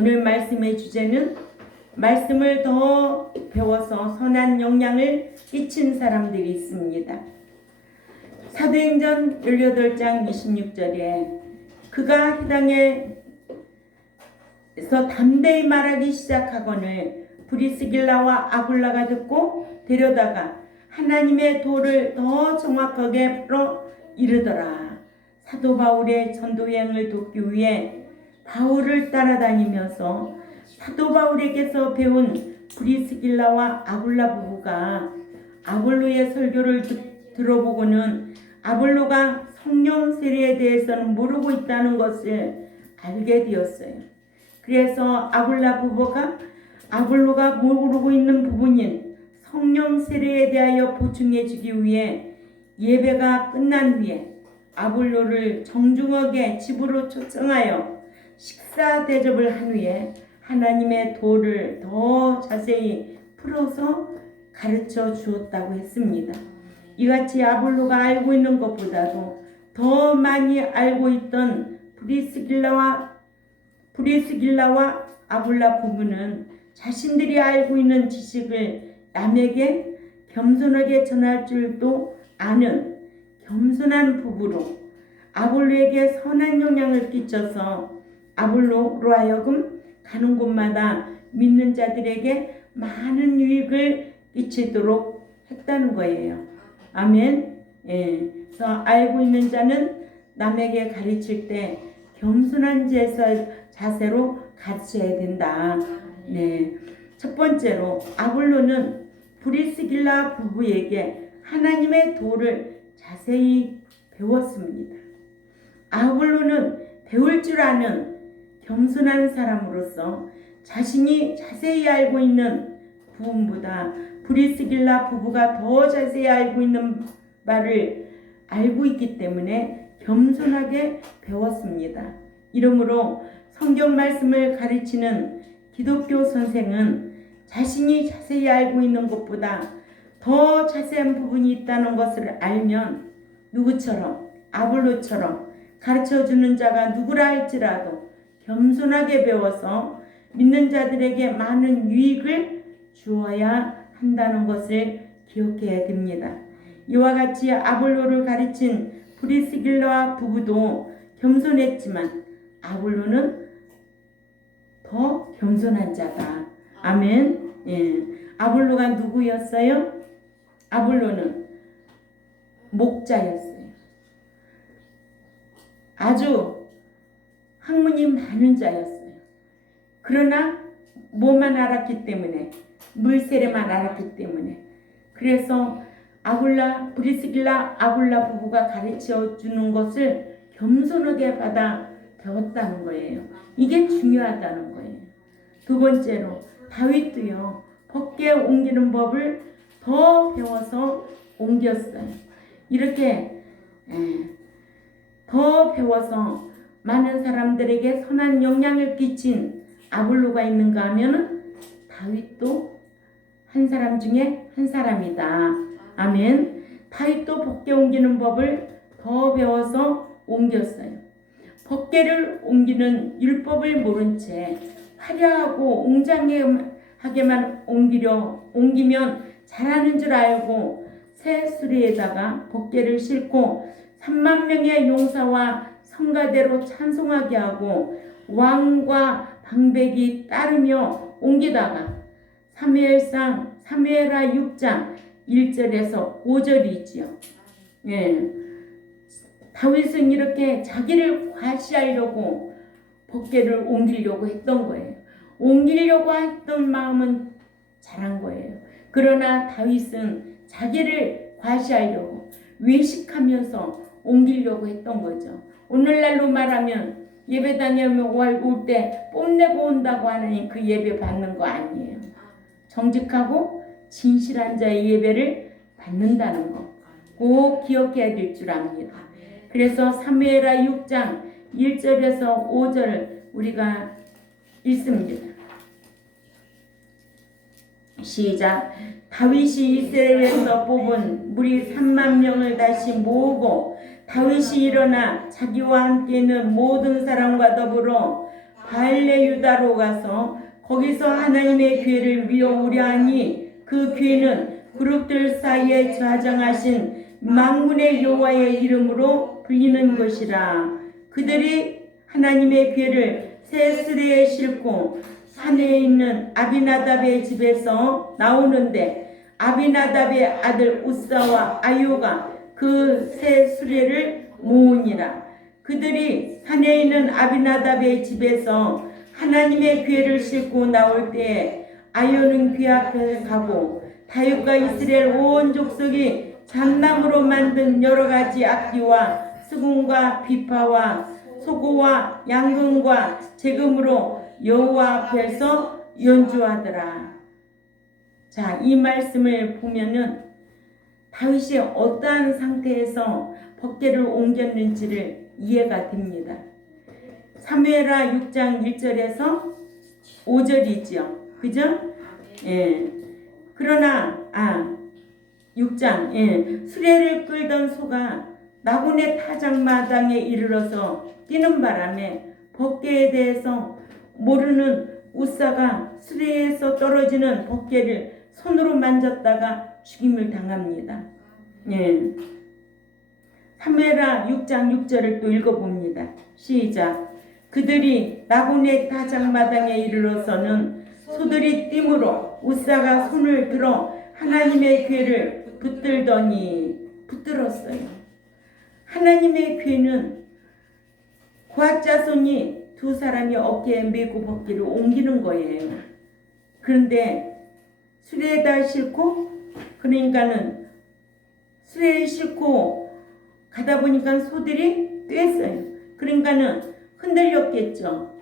오늘 말씀의 주제는 말씀을 더 배워서 선한 영향을 끼친 사람들이 있습니다. 사도행전 18장 26절에 그가 이 땅에서 담대히 말하기 시작하거늘 브리스길라와 아굴라가 듣고 데려다가 하나님의 도를 더 정확하게 풀어 이르더라. 사도 바울의 전도여행을 돕기 위해 바울을 따라다니면서 사도 바울에게서 배운 브리스길라와 아굴라 부부가 아볼로의 설교를 들어보고는 아볼로가 성령 세례에 대해서는 모르고 있다는 것을 알게 되었어요. 그래서 아굴라 부부가 아볼로가 모르고 있는 부분인 성령 세례에 대하여 보충해 주기 위해 예배가 끝난 후에 아볼로를 정중하게 집으로 초청하여 식사 대접을 한 후에 하나님의 도를 더 자세히 풀어서 가르쳐 주었다고 했습니다. 이같이 아볼로가 알고 있는 것보다도 더 많이 알고 있던 브리스길라와 아굴라 부부는 자신들이 알고 있는 지식을 남에게 겸손하게 전할 줄도 아는 겸손한 부부로 아볼로에게 선한 영향을 끼쳐서 아볼로로 하여금 가는 곳마다 믿는 자들에게 많은 유익을 끼치도록 했다는 거예요. 아멘. 그래서 알고 있는 자는 남에게 가르칠 때 겸손한 자세로 가르쳐야 된다. 네. 첫 번째로 아볼로는 브리스길라 부부에게 하나님의 도를 자세히 배웠습니다. 아볼로는 배울 줄 아는 겸손한 사람으로서 자신이 자세히 알고 있는 부분보다 브리스길라 부부가 더 자세히 알고 있는 바를 알고 있기 때문에 겸손하게 배웠습니다. 이러므로 성경 말씀을 가르치는 기독교 선생은 자신이 자세히 알고 있는 것보다 더 자세한 부분이 있다는 것을 알면 누구처럼 아볼로처럼 가르쳐주는 자가 누구라 할지라도 겸손하게 배워서 믿는 자들에게 많은 유익을 주어야 한다는 것을 기억해야 됩니다. 이와 같이 아볼로를 가르친 브리스길라 부부도 겸손했지만 아볼로는 더 겸손한 자다. 아멘. 아볼로가 누구였어요? 아볼로는 목자였어요. 아주 학문이 많은 자였어요. 그러나 뭐만 알았기 때문에, 물세례만 알았기 때문에, 그래서 브리스길라 아굴라 부부가 가르쳐 주는 것을 겸손하게 받아 배웠다는 거예요. 이게 중요하다는 거예요. 두 번째로 다윗도요, 법궤 옮기는 법을 더 배워서 옮겼어요. 이렇게 더 배워서 많은 사람들에게 선한 영향을 끼친 아볼로가 있는가 하면은 다윗도 한 사람 중에 한 사람이다. 아멘. 다윗도 법궤 옮기는 법을 더 배워서 옮겼어요. 법궤를 옮기는 율법을 모른 채 화려하고 웅장하게만 옮기면 잘하는 줄 알고 새 수레에다가 법궤를 싣고 3만 명의 용사와 성가대로 찬송하게 하고 왕과 방백이 따르며 옮기다가 사무엘하 6장 1절에서 5절이 있지요. 다윗은 이렇게 자기를 과시하려고 법궤를 옮기려고 했던 거예요. 옮기려고 했던 마음은 잘한 거예요. 그러나 다윗은 자기를 과시하려고 외식하면서 옮기려고 했던 거죠. 오늘날로 말하면 예배당에 올 때 뽐내고 온다고 하니 그 예배 받는 거 아니에요. 정직하고 진실한 자의 예배를 받는다는 거 꼭 기억해야 될 줄 압니다. 그래서 사무엘하 6장 1절에서 5절 우리가 읽습니다. 시작. 다윗이 이스라엘에서 뽑은 무리 3만 명을 다시 모으고 다윗이 일어나 자기와 함께 있는 모든 사람과 더불어 발레 유다로 가서 거기서 하나님의 교회를 미워오려 하니 그 교회는 그룹들 사이에 좌정하신 만군의 여호와의 이름으로 불리는 것이라. 그들이 하나님의 교회를 새 수레에 싣고 산에 있는 아비나답의 집에서 나오는데 아비나답의 아들 우사와 아요가 그 새 수레를 모으니라. 그들이 산에 있는 아비나답의 집에서 하나님의 교회를 싣고 나올 때에 아요는 귀 앞에 가고 다윗과 이스라엘 온 족속이 잣나무로 만든 여러 가지 악기와 수금과 비파와 소고와 양금과 제금으로 여호와 앞에서 연주하더라. 자, 이 말씀을 보면은 다윗이 어떠한 상태에서 법궤를 옮겼는지를 이해가 됩니다. 사무엘하 6장 1절에서 5절이죠. 그죠? 예. 그러나 6장 수레를 끌던 소가 나군의 타작마당에 이르러서 뛰는 바람에 법궤에 대해서 모르는 우사가 수레에서 떨어지는 법궤를 손으로 만졌다가 죽임을 당합니다. 예. 사무엘하 6장 6절을 또 읽어봅니다. 시작. 그들이 나군의 타작마당에 이르러서는 소들이 띠므로 우사가 손을 들어 하나님의 궤를 붙들었어요. 하나님의 궤는 고앗 자손이 두 사람이 어깨에 메고 법궤를 옮기는 거예요. 그런데 수레에다 싣고 그러니까는 수레에 싣고 가다 보니까 소들이 떼었어요. 그러니까는 흔들렸겠죠.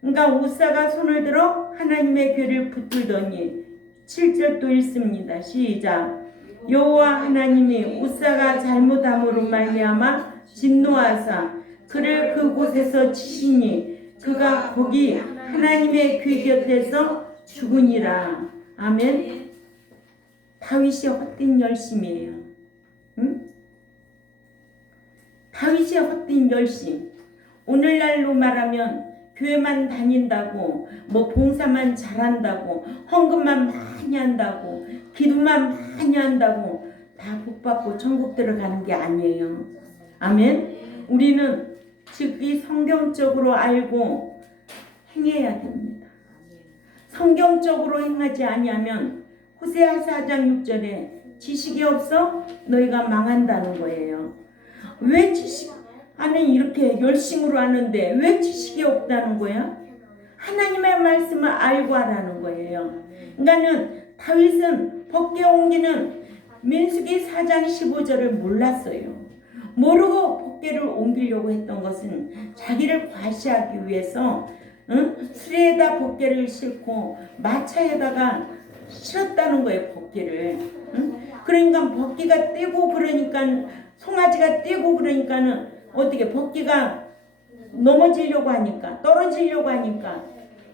그러니까 우사가 손을 들어 하나님의 궤를 붙들더니 7절도 읽습니다. 시작. 여호와 하나님이 우사가 잘못함으로 말미암아 진노하사 그를 그곳에서 치시니 그가 거기 하나님의 궤 곁에서 죽으니라. 아멘. 다윗이 헛된 열심이에요. 응? 다윗이 헛된 열심. 오늘날로 말하면 교회만 다닌다고 뭐 봉사만 잘한다고 헌금만 많이 한다고 기도만 많이 한다고 다 복받고 천국 들어가는 게 아니에요. 아멘. 우리는 즉이 성경적으로 알고 행해야 됩니다. 성경적으로 행하지 아니하면 호세아 4장 6절에 지식이 없어 너희가 망한다는 거예요. 왜 지식하는 이렇게 열심으로 하는데 왜 지식이 없다는 거야? 하나님의 말씀을 알고 하라는 거예요. 그러니까는 다윗은 법궤 옮기는 민수기 4장 15절을 몰랐어요. 모르고 법궤를 옮기려고 했던 것은 자기를 과시하기 위해서 수레에다 법궤를 싣고 마차에다가 실었다는 거예요. 법궤를. 그러니까 법궤가 떼고 그러니까 송아지가 떼고 그러니까는 어떻게 법궤가 넘어지려고 하니까 떨어지려고 하니까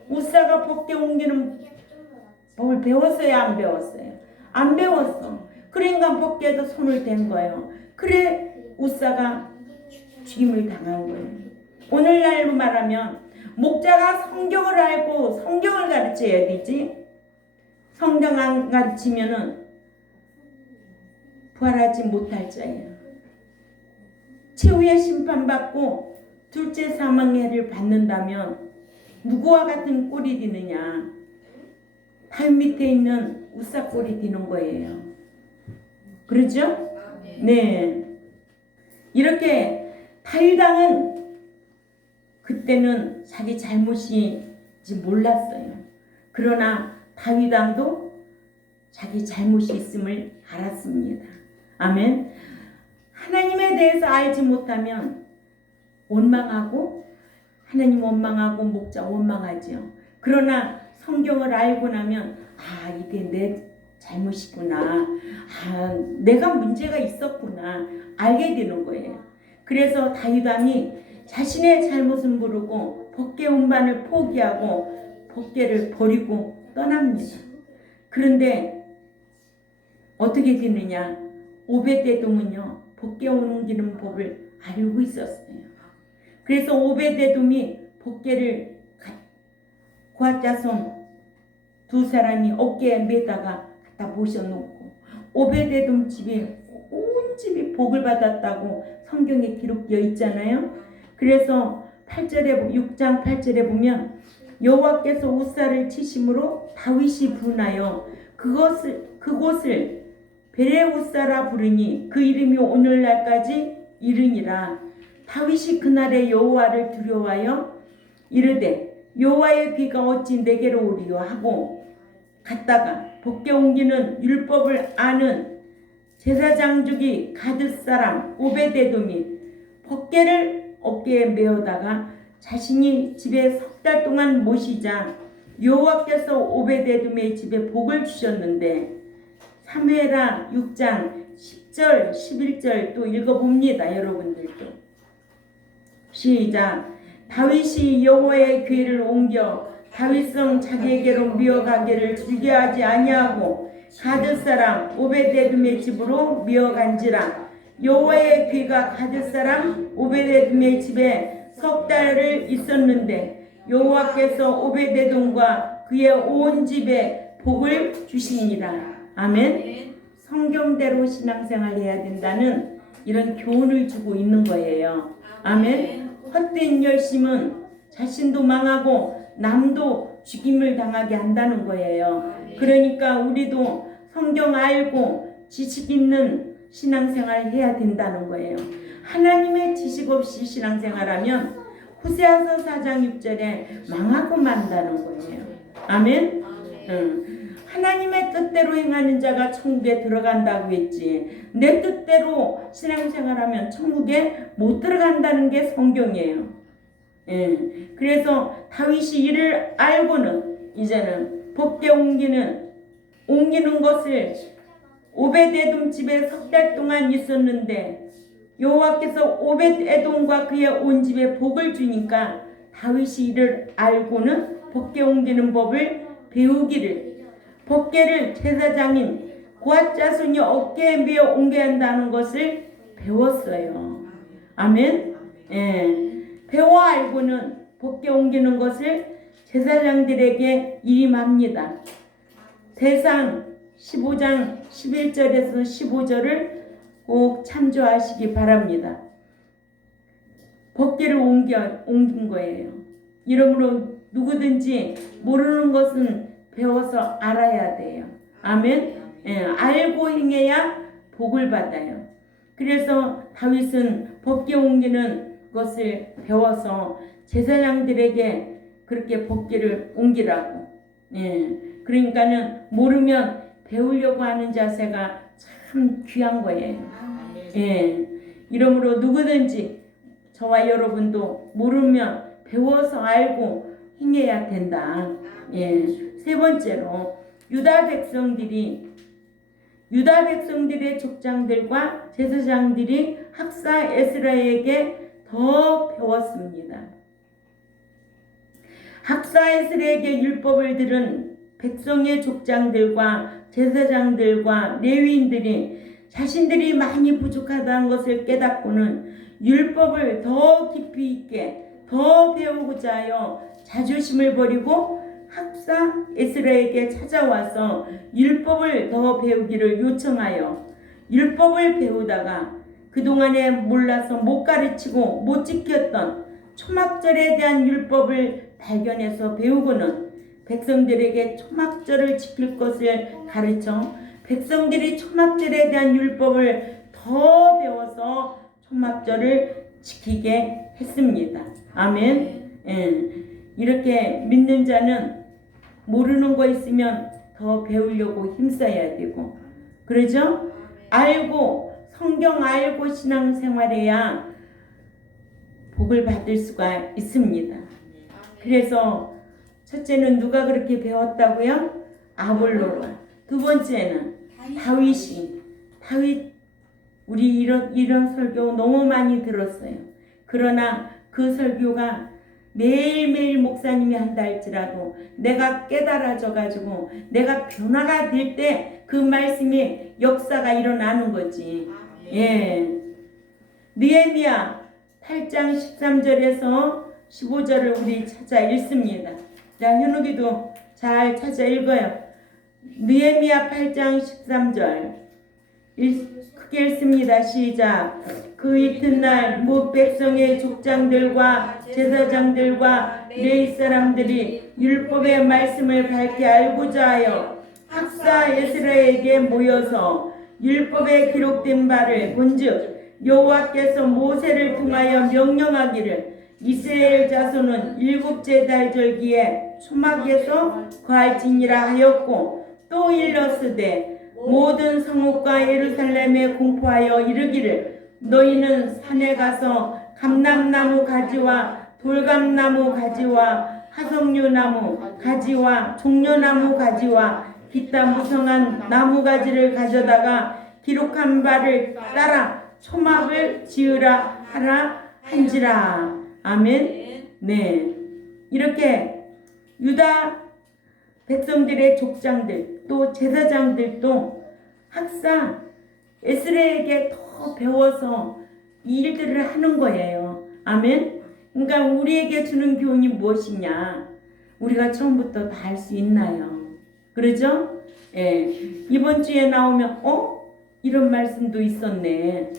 우사가 법궤 옮기는 법을 배웠어요? 안 배웠어요? 안 배웠어. 그러니까 법궤에도 손을 댄 거예요. 그래 우사가 죽임을 당한 거예요. 오늘날로 말하면 목자가 성경을 알고 성경을 가르쳐야 되지. 성경 안 가르치면은 부활하지 못할 자예요. 최후의 심판받고 둘째 사망의 해를 받는다면 누구와 같은 꼴이 되느냐? 다윗 밑에 있는 우사 꼴이 되는 거예요. 그렇죠? 네. 이렇게 다윗 왕은 그때는 자기 잘못인지 몰랐어요. 그러나 다윗 왕도 자기 잘못이 있음을 알았습니다. 아멘. 하나님에 대해서 알지 못하면 원망하고 하나님 원망하고 목자 원망하죠. 그러나 성경을 알고 나면 이게 내 잘못이구나. 내가 문제가 있었구나. 알게 되는 거예요. 그래서 다윗 왕이 자신의 잘못은 모르고 법궤 운반을 포기하고 법궤를 버리고 떠납니다. 그런데 어떻게 되느냐? 오벳에돔은요 법궤 옮기는 법을 알고 있었어요. 그래서 오벳에돔이 법궤를 고앗 자손 두 사람이 어깨에 매다가 갖다 모셔놓고 오베데돔 집에 온 집이 복을 받았다고 성경에 기록되어 있잖아요. 그래서 6장 8절에 보면 여호와께서 우사를 치심으로 다윗이 분하여 그곳을 베레우사라 부르니 그 이름이 오늘날까지 이르니라. 다윗이 그날에 여호와를 두려워하여 이르되 여호와의 귀가 어찌 내게로 오리요 하고 갔다가 법궤 옮기는 율법을 아는 제사장족이 가드 사람 오베데돔이 법궤를 어깨에 메어다가 자신이 집에 3달 동안 모시자 여호와께서 오베데돔의 집에 복을 주셨는데 사무엘하 6장 10절 11절 또 읽어봅니다. 여러분들도 시작. 다윗이 여호와의 궤를 옮겨 다윗성 자기에게로 미어가기를 즐겨하지 아니하고 가드 사람 오베데돔의 집으로 미어간지라. 여호와의 궤가 가드 사람 오베데돔의 집에 3달을 있었는데 여호와께서 오베데돔과 그의 온 집에 복을 주시니라. 아멘. 성경대로 신앙생활 해야 된다는 이런 교훈을 주고 있는 거예요. 아멘. 헛된 열심은 자신도 망하고 남도 죽임을 당하게 한다는 거예요. 그러니까 우리도 성경 알고 지식 있는 신앙생활 해야 된다는 거예요. 하나님의 지식 없이 신앙생활하면 호세아서 4장 6절에 망하고 만다는 거예요. 아멘. 하나님의 뜻대로 행하는 자가 천국에 들어간다고 했지, 내 뜻대로 신앙생활하면 천국에 못 들어간다는 게 성경이에요. 그래서 다윗이 이를 알고는 이제는 법궤 옮기는 것을 오벳에돔 집에 3달 동안 있었는데 여호와께서 오벳에돔과 그의 온 집에 복을 주니까 다윗이 이를 알고는 법궤 옮기는 법을 배우기를, 법궤를 제사장인 고앗 자손이 어깨에 메어 옮겨야 한다는 것을 배웠어요. 아멘. 배워 알고는 법궤 옮기는 것을 제사장들에게 임합니다. 대상 15장 11절에서 15절을 꼭 참조하시기 바랍니다. 법궤를 옮긴 거예요. 이러므로 누구든지 모르는 것은 배워서 알아야 돼요. 아멘. 알고 행해야 복을 받아요. 그래서 다윗은 법궤 옮기는 것을 배워서 제사장들에게 그렇게 법궤를 옮기라고. 그러니까는 모르면 배우려고 하는 자세가 참 귀한 거예요. 이러므로 누구든지 저와 여러분도 모르면 배워서 알고 행해야 된다. 세 번째로 유다 백성들의 족장들과 제사장들이 학사 에스라에게 더 배웠습니다. 학사 에스라에게 율법을 들은 백성의 족장들과 제사장들과 레위인들이 자신들이 많이 부족하다는 것을 깨닫고는 율법을 더 깊이 있게 더 배우고자 하여 자존심을 버리고 학사 에스라에게 찾아와서 율법을 더 배우기를 요청하여 율법을 배우다가 그동안에 몰라서 못 가르치고 못 지켰던 초막절에 대한 율법을 발견해서 배우고는 백성들에게 초막절을 지킬 것을 가르쳐 백성들이 초막절에 대한 율법을 더 배워서 초막절을 지키게 했습니다. 아멘. 이렇게 믿는 자는 모르는 거 있으면 더 배우려고 힘써야 되고, 그러죠? 알고 성경 알고 신앙생활해야 복을 받을 수가 있습니다. 그래서 첫째는 누가 그렇게 배웠다고요? 아볼로가. 두 번째는 다윗. 우리 이런 설교 너무 많이 들었어요. 그러나 그 설교가 매일매일 목사님이 한다 할지라도 내가 깨달아져 가지고 내가 변화가 될 때 그 말씀이 역사가 일어나는 거지. 느헤미야 8장 13절에서 15절을 우리 찾아 읽습니다. 자, 현욱이도 잘 찾아 읽어요. 느헤미야 8장 13절. 크게 읽습니다. 시작. 그 이튿날 뭇 백성의 족장들과 제사장들과 레위 사람들이 율법의 말씀을 밝게 알고자 하여 학사 에스라에게 모여서 율법에 기록된 바를 본즉 여호와께서 모세를 통하여 명령하기를 이스라엘 자손은 일곱째 달 절기에 초막에서 거할지니라 하였고 또 일렀으되 모든 성읍과 예루살렘에 공포하여 이르기를 너희는 산에 가서 감람나무 가지와 돌감나무 가지와 화석류나무 가지와 종려나무 가지와 기타 무성한 나무 가지를 가져다가 기록한 바를 따라 초막을 지으라 하라 한지라. 아멘. 네, 이렇게 유다 백성들의 족장들 또 제사장들도 학사 에스라에게 더 배워서 이 일들을 하는 거예요. 아멘. 그러니까 우리에게 주는 교훈이 무엇이냐? 우리가 처음부터 다 할 수 있나요? 그러죠? 예. 이번 주에 나오면 이런 말씀도 있었네.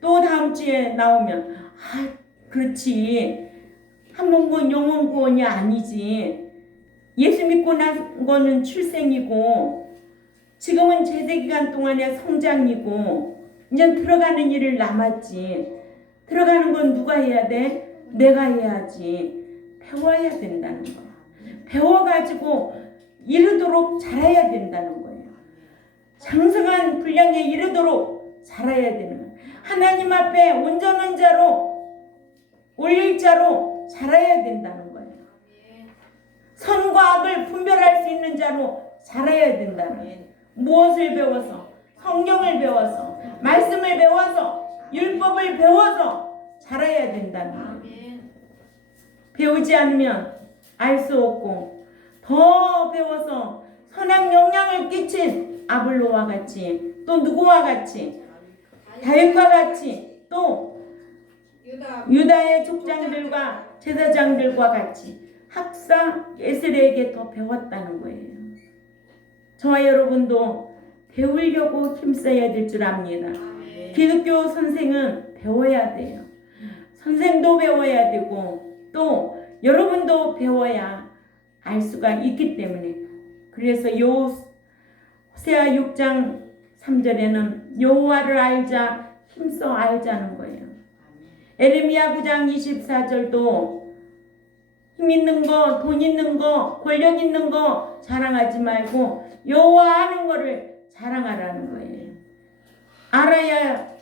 또 다음 주에 나오면 그렇지. 한문구원 영원구원이 아니지. 예수 믿고 난 거는 출생이고 지금은 제대기간 동안의 성장이고 이제 들어가는 일을 남았지. 들어가는 건 누가 해야 돼? 내가 해야지. 배워야 된다는 거야. 배워가지고 이르도록 잘해야 된다는 거예요. 장성한 분량에 이르도록 잘해야 되는 거예요. 하나님 앞에 온전한 자로 올릴 자로 자라야 된다는 거예요. 선과 악을 분별할 수 있는 자로 자라야 된다는 거예요. 무엇을 배워서? 성경을 배워서, 말씀을 배워서, 율법을 배워서 자라야 된다는 거예요. 배우지 않으면 알 수 없고 더 배워서 선한 영향을 끼친 아볼로와 같이 또 누구와 같이 다윗과 같이 또 유다의 족장들과 제사장들과 같이 학사 에스라에게 더 배웠다는 거예요. 저와 여러분도 배우려고 힘써야 될 줄 압니다. 기독교 선생은 배워야 돼요. 선생도 배워야 되고 또 여러분도 배워야 알 수가 있기 때문에 그래서 호세아 6장 3절에는 여호와를 알자 힘써 알자는 거예요. 에레미야 9장 24절도 힘 있는 거, 돈 있는 거, 권력 있는 거 자랑하지 말고 여호와 아는 거를 자랑하라는 거예요. 알아야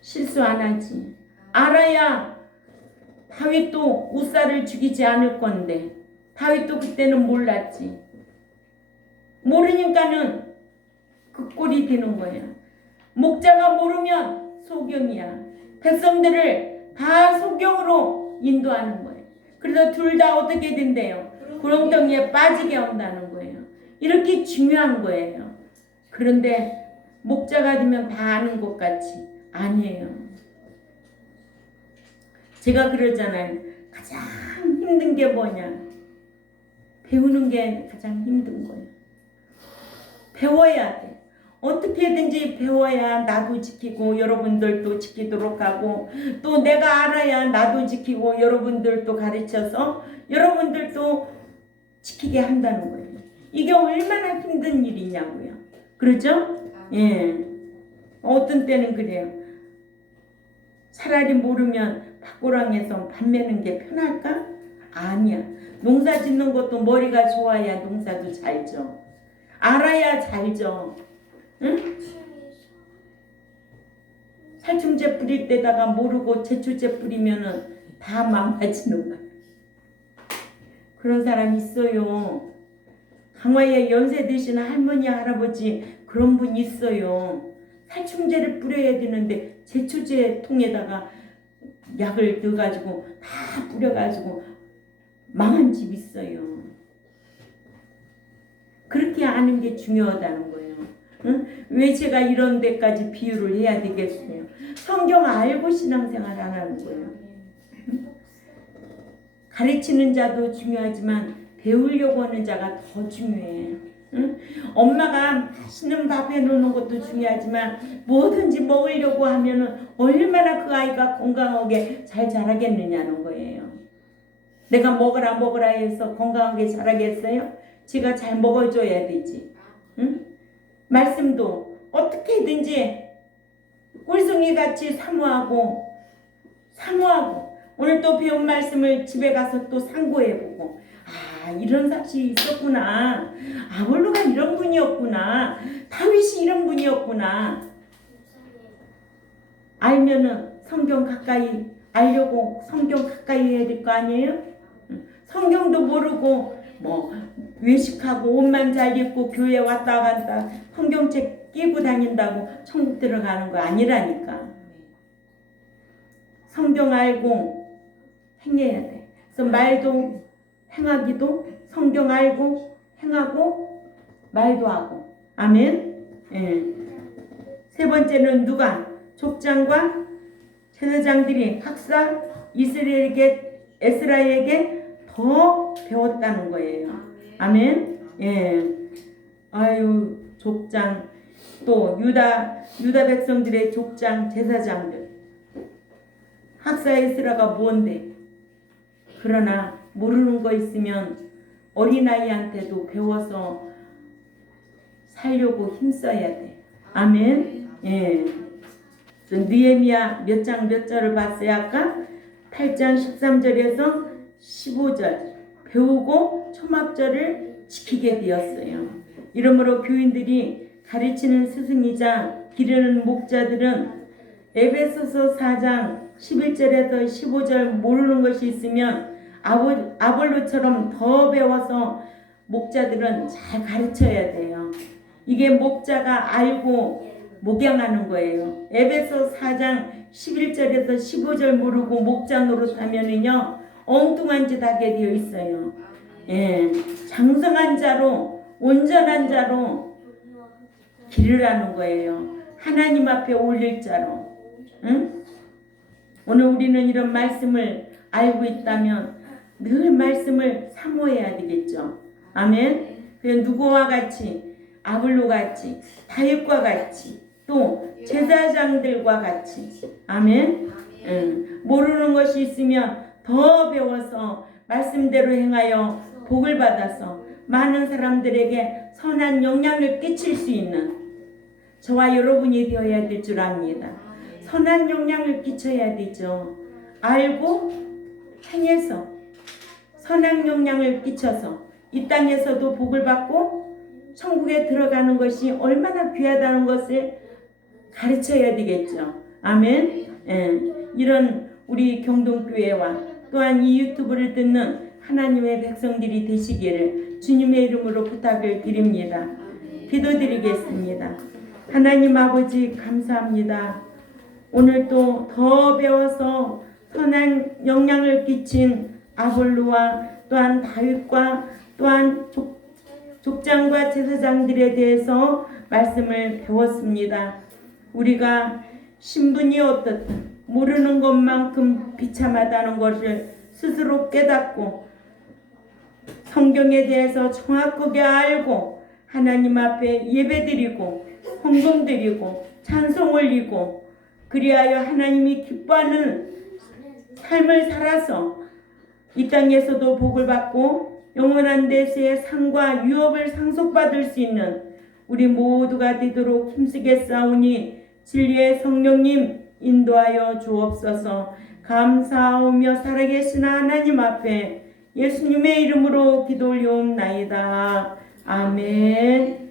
실수 안 하지. 알아야 다윗도 우사를 죽이지 않을 건데 다윗도 그때는 몰랐지. 모르니까는 그 꼴이 되는 거야. 목자가 모르면 소경이야. 백성들을 다 소경으로 인도하는 거예요. 그래서 둘 다 어떻게 된대요? 구렁텅이에 빠지게 한다는 거예요. 이렇게 중요한 거예요. 그런데 목자가 되면 다 아는 것 같이 아니에요. 제가 그러잖아요. 가장 힘든 게 뭐냐? 배우는 게 가장 힘든 거예요. 배워야 돼. 어떻게든지 배워야 나도 지키고 여러분들도 지키도록 하고 또 내가 알아야 나도 지키고 여러분들도 가르쳐서 여러분들도 지키게 한다는 거예요. 이게 얼마나 힘든 일이냐고요. 그렇죠? 예. 어떤 때는 그래요. 차라리 모르면 밭고랑에서 밥 매는 게 편할까? 아니야. 농사 짓는 것도 머리가 좋아야 농사도 잘 져. 알아야 잘 져. 응? 살충제 뿌릴 때다가 모르고 제초제 뿌리면은 다 망가지는 거야. 그런 사람 있어요. 강화에 연세 드신 할머니 할아버지 그런 분 있어요. 살충제를 뿌려야 되는데 제초제 통에다가 약을 넣어가지고 다 뿌려가지고 망한 집 있어요. 그렇게 아는 게 중요하다는 거예요. 응? 왜 제가 이런 데까지 비유를 해야 되겠어요? 성경 알고 신앙생활 안 하는 거예요. 응? 가르치는 자도 중요하지만 배우려고 하는 자가 더 중요해요. 응? 엄마가 맛있는 밥 해놓는 것도 중요하지만 뭐든지 먹으려고 하면은 얼마나 그 아이가 건강하게 잘 자라겠느냐는 거예요. 내가 먹으라 먹으라 해서 건강하게 자라겠어요? 지가 잘 먹어줘야 되지. 응? 말씀도 어떻게든지 꿀송이 같이 사모하고 오늘 또 배운 말씀을 집에 가서 또 상고해보고, 아, 이런 사실이 있었구나, 아볼로가 이런 분이었구나, 다윗이 이런 분이었구나 알면은 성경 가까이 알려고 성경 가까이 해야 될 거 아니에요? 성경도 모르고 뭐 외식하고 옷만 잘 입고 교회 왔다 갔다 성경책 끼고 다닌다고 천국 들어가는 거 아니라니까. 성경 알고 행해야 돼. 그래서 말도 행하기도 성경 알고 행하고 말도 하고. 아멘. 예. 세 번째는 누가? 족장과 제사장들이 학사 에스라에게 더 배웠다는 거예요. 아멘. 예. 아유, 족장, 또 유다 백성들의 족장 제사장들. 학사 에스라가 뭔데? 그러나 모르는 거 있으면 어린아이한테도 배워서 살려고 힘써야 돼. 아멘. 예. 느헤미야 몇 장 몇 절을 봤어요 아까? 8장 13절에서 15절 배우고 초막절을 지키게 되었어요. 이러므로 교인들이 가르치는 스승이자 기르는 목자들은 에베소서 4장 11절에서 15절 모르는 것이 있으면 아볼로처럼 더 배워서 목자들은 잘 가르쳐야 돼요. 이게 목자가 알고 목양하는 거예요. 에베소 4장 11절에서 15절 모르고 목자 노릇하면은요 엉뚱한 짓 하게 되어 있어요. 예, 장성한 자로 온전한 자로 기르라는 거예요. 하나님 앞에 올릴 자로. 응? 오늘 우리는 이런 말씀을 알고 있다면 늘 말씀을 사모해야 되겠죠. 아멘. 누구와 같이, 아볼로 같이, 다윗과 같이, 또 제사장들과 같이. 아멘. 모르는 것이 있으면 더 배워서 말씀대로 행하여 복을 받아서 많은 사람들에게 선한 영향을 끼칠 수 있는 저와 여러분이 되어야 될 줄 압니다. 선한 영향을 끼쳐야 되죠. 알고 행해서 선한 영향을 끼쳐서 이 땅에서도 복을 받고 천국에 들어가는 것이 얼마나 귀하다는 것을 가르쳐야 되겠죠. 아멘. 예, 이런 우리 경동교회와 또한 이 유튜브를 듣는 하나님의 백성들이 되시기를 주님의 이름으로 부탁을 드립니다. 기도드리겠습니다. 하나님 아버지 감사합니다. 오늘도 더 배워서 선한 영향을 끼친 아볼로와 또한 다윗과 또한 족장과 제사장들에 대해서 말씀을 배웠습니다. 우리가 신분이 어떻든 모르는 것만큼 비참하다는 것을 스스로 깨닫고 성경에 대해서 정확하게 알고 하나님 앞에 예배드리고 헌금드리고 찬송 올리고 그리하여 하나님이 기뻐하는 삶을 살아서 이 땅에서도 복을 받고 영원한 데서의 상과 유업을 상속받을 수 있는 우리 모두가 되도록 힘쓰겠사오니 진리의 성령님 인도하여 주옵소서. 감사하며 살아계신 하나님 앞에 예수님의 이름으로 기도 올리옵나이다. 아멘.